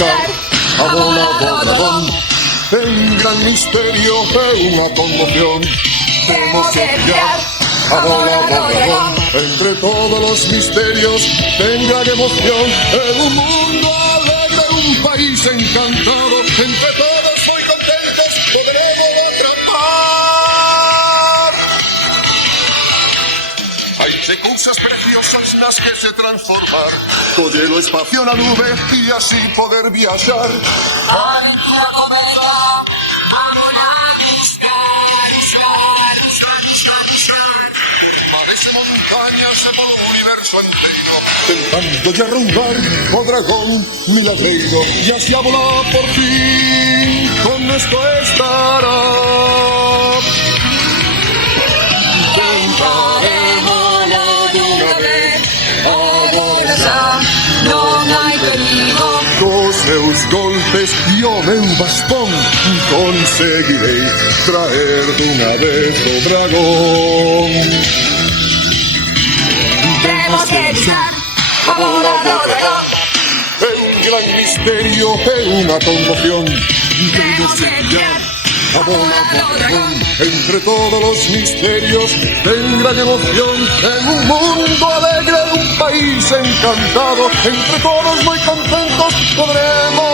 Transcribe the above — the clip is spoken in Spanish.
buscar a Volado Dragón. En gran misterio de una conmoción tenemos que pillar a Volado Dragón. Entre todos los misterios de gran emoción, en un mundo alegre, un país encantado, entre todos muy contentos podremos atrapar. Hay recursos preciosos en las que se transformar, todo hielo, espacio, una nube y así poder viajar. Aventura comienza, Parece montañas por un universo entero, tentando ya rumbar, oh dragón milagreiro, y así ha volado por fin, con esto estará. tentaremos de una vez, agora xa non hai perigo. Cos meus golpes e o meu bastón conseguirei traer dunha vez o dragón. Temos que buscar a Volado Dragón. É un gran misterio, é unha conmoción. Temos que pillar a Volado Dragón. Entre todos los misterios de gran emoción, en un mundo alegre, un país encantado, entre todos muy contentos podremos